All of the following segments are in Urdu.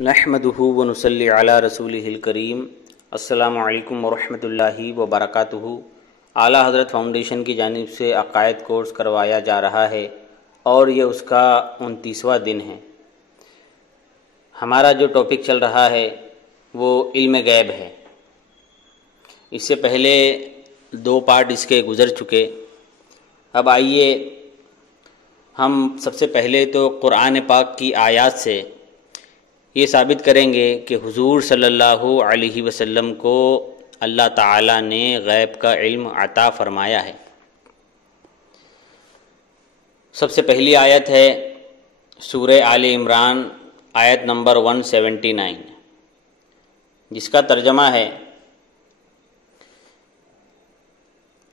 نحمدہ ونصلی علی رسولہ الکریم۔ السلام علیکم ورحمۃ اللہ وبرکاتہ۔ اعلیٰ حضرت فاؤنڈیشن کی جانب سے عقائد کورس کروایا جا رہا ہے اور یہ اس کا 29واں دن ہے۔ ہمارا جو ٹاپک چل رہا ہے وہ علم غیب ہے۔ اس سے پہلے 2 پارٹ اس کے گزر چکے۔ اب آئیے ہم سب سے پہلے تو قرآن پاک کی آیات سے یہ ثابت کریں گے کہ حضور صلی اللہ علیہ وسلم کو اللہ تعالیٰ نے غیب کا علم عطا فرمایا ہے۔ سب سے پہلی آیت ہے سورہ آل عمران، آیت نمبر 179، جس کا ترجمہ ہے: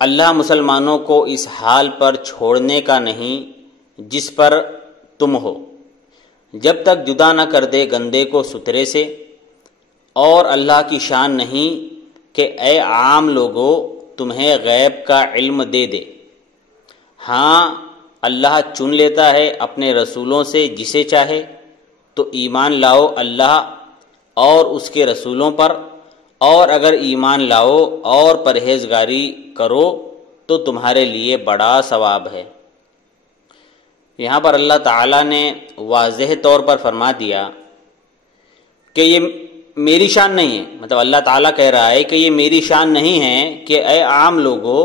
اللہ مسلمانوں کو اس حال پر چھوڑنے کا نہیں جس پر تم ہو، جب تک جدا نہ کر دے گندے کو ستھرے سے، اور اللہ کی شان نہیں کہ اے عام لوگو تمہیں غیب کا علم دے دے۔ ہاں، اللہ چن لیتا ہے اپنے رسولوں سے جسے چاہے، تو ایمان لاؤ اللہ اور اس کے رسولوں پر، اور اگر ایمان لاؤ اور پرہیزگاری کرو تو تمہارے لیے بڑا ثواب ہے۔ یہاں پر اللہ تعالیٰ نے واضح طور پر فرما دیا کہ یہ میری شان نہیں ہے، مطلب اللہ تعالیٰ کہہ رہا ہے کہ یہ میری شان نہیں ہے کہ اے عام لوگو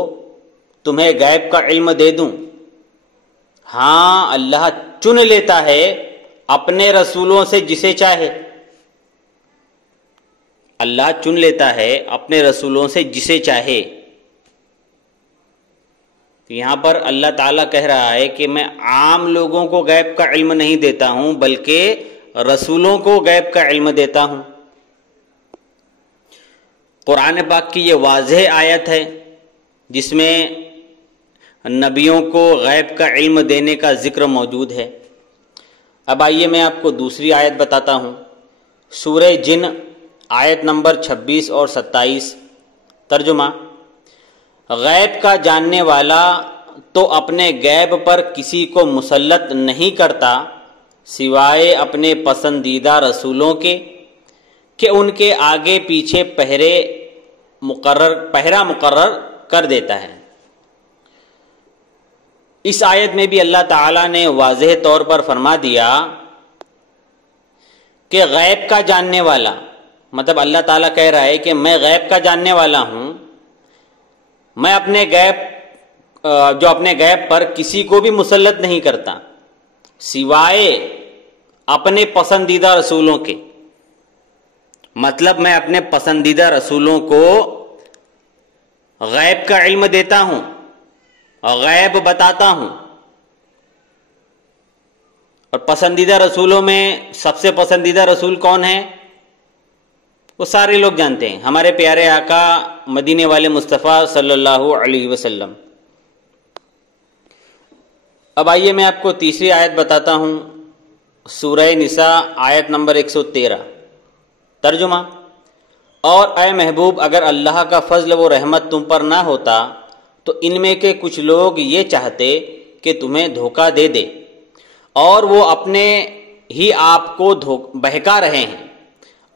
تمہیں غیب کا علم دے دوں۔ ہاں، اللہ چن لیتا ہے اپنے رسولوں سے جسے چاہے۔ اللہ چن لیتا ہے اپنے رسولوں سے جسے چاہے۔ یہاں پر اللہ تعالیٰ کہہ رہا ہے کہ میں عام لوگوں کو غیب کا علم نہیں دیتا ہوں بلکہ رسولوں کو غیب کا علم دیتا ہوں۔ قرآن پاک کی یہ واضح آیت ہے جس میں نبیوں کو غیب کا علم دینے کا ذکر موجود ہے۔ اب آئیے میں آپ کو دوسری آیت بتاتا ہوں، سورہ جن، آیت نمبر 26 اور 27، ترجمہ: غیب کا جاننے والا تو اپنے غیب پر کسی کو مسلط نہیں کرتا سوائے اپنے پسندیدہ رسولوں کے، کہ ان کے آگے پیچھے پہرا مقرر کر دیتا ہے۔ اس آیت میں بھی اللہ تعالیٰ نے واضح طور پر فرما دیا کہ غیب کا جاننے والا، مطلب اللہ تعالیٰ کہہ رہا ہے کہ میں غیب کا جاننے والا ہوں، میں اپنے غیب پر کسی کو بھی مسلط نہیں کرتا سوائے اپنے پسندیدہ رسولوں کے۔ مطلب میں اپنے پسندیدہ رسولوں کو غیب کا علم دیتا ہوں، غیب بتاتا ہوں۔ اور پسندیدہ رسولوں میں سب سے پسندیدہ رسول کون ہے؟ وہ سارے لوگ جانتے ہیں، ہمارے پیارے آقا مدینے والے مصطفیٰ صلی اللہ علیہ وسلم۔ اب آئیے میں آپ کو تیسری آیت بتاتا ہوں، سورہ نساء، آیت نمبر 113، ترجمہ: اور اے محبوب اگر اللہ کا فضل و رحمت تم پر نہ ہوتا تو ان میں کے کچھ لوگ یہ چاہتے کہ تمہیں دھوکہ دے دے، اور وہ اپنے ہی آپ کو بہکا رہے ہیں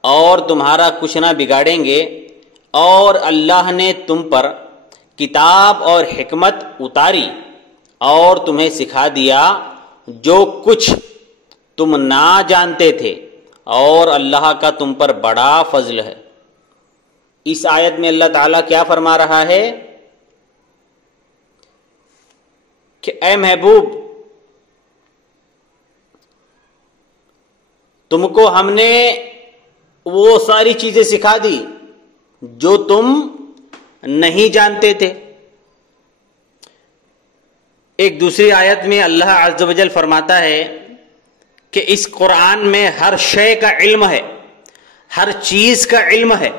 اور تمہارا کچھ نہ بگاڑیں گے، اور اللہ نے تم پر کتاب اور حکمت اتاری اور تمہیں سکھا دیا جو کچھ تم نہ جانتے تھے، اور اللہ کا تم پر بڑا فضل ہے۔ اس آیت میں اللہ تعالیٰ کیا فرما رہا ہے کہ اے محبوب تم کو ہم نے وہ ساری چیزیں سکھا دی جو تم نہیں جانتے تھے۔ ایک دوسری آیت میں اللہ عز و جل فرماتا ہے کہ اس قرآن میں ہر شے کا علم ہے، ہر چیز کا علم ہے۔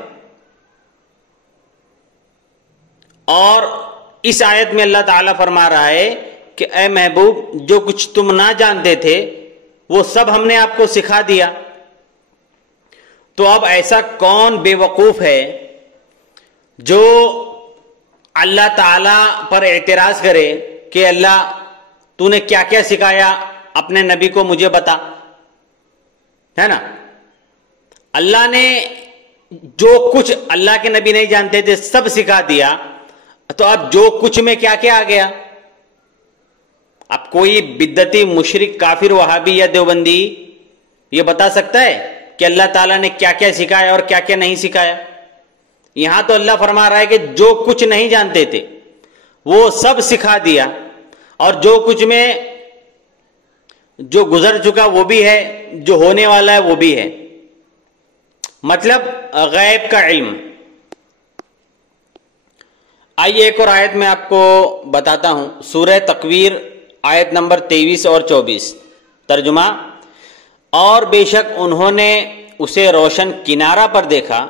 اور اس آیت میں اللہ تعالیٰ فرما رہا ہے کہ اے محبوب جو کچھ تم نہ جانتے تھے وہ سب ہم نے آپ کو سکھا دیا۔ تو اب ایسا کون بے وقوف ہے جو اللہ تعالیٰ پر اعتراض کرے کہ اللہ تو نے کیا کیا سکھایا اپنے نبی کو مجھے بتا، ہے نا؟ اللہ نے جو کچھ اللہ کے نبی نہیں جانتے تھے سب سکھا دیا، تو اب جو کچھ میں کیا کیا آ گیا؟ اب کوئی بدعتی مشرک کافر وہابی یا دیوبندی یہ بتا سکتا ہے کہ اللہ تعالیٰ نے کیا کیا سکھایا اور کیا کیا نہیں سکھایا؟ یہاں تو اللہ فرما رہا ہے کہ جو کچھ نہیں جانتے تھے وہ سب سکھا دیا، اور جو کچھ میں جو گزر چکا وہ بھی ہے، جو ہونے والا ہے وہ بھی ہے، مطلب غیب کا علم۔ آئیے ایک اور آیت میں آپ کو بتاتا ہوں، سورہ تکویر آیت نمبر 23 اور 24، ترجمہ: اور بے شک انہوں نے اسے روشن کنارہ پر دیکھا،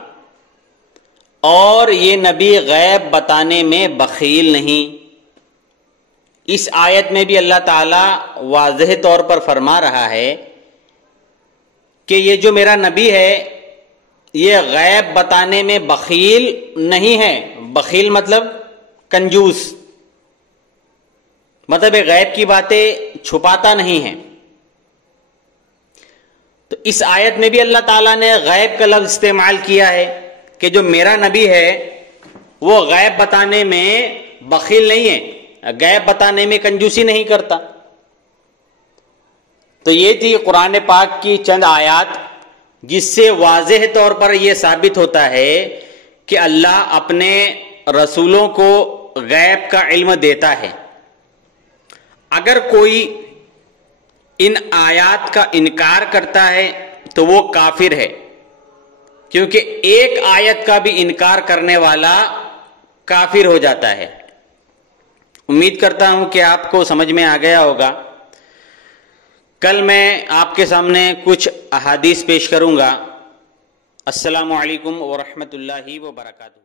اور یہ نبی غیب بتانے میں بخیل نہیں۔ اس آیت میں بھی اللہ تعالیٰ واضح طور پر فرما رہا ہے کہ یہ جو میرا نبی ہے یہ غیب بتانے میں بخیل نہیں ہے۔ بخیل مطلب کنجوس، مطلب غیب کی باتیں چھپاتا نہیں ہے۔ تو اس آیت میں بھی اللہ تعالیٰ نے غیب کا لفظ استعمال کیا ہے کہ جو میرا نبی ہے وہ غیب بتانے میں بخیل نہیں ہے، غیب بتانے میں کنجوسی نہیں کرتا۔ تو یہ تھی قرآن پاک کی چند آیات جس سے واضح طور پر یہ ثابت ہوتا ہے کہ اللہ اپنے رسولوں کو غیب کا علم دیتا ہے۔ اگر کوئی ان آیات کا انکار کرتا ہے تو وہ کافر ہے، کیونکہ ایک آیت کا بھی انکار کرنے والا کافر ہو جاتا ہے۔ امید کرتا ہوں کہ آپ کو سمجھ میں آ گیا ہوگا۔ کل میں آپ کے سامنے کچھ احادیث پیش کروں گا۔ السلام علیکم ورحمۃ اللہ وبرکاتہ۔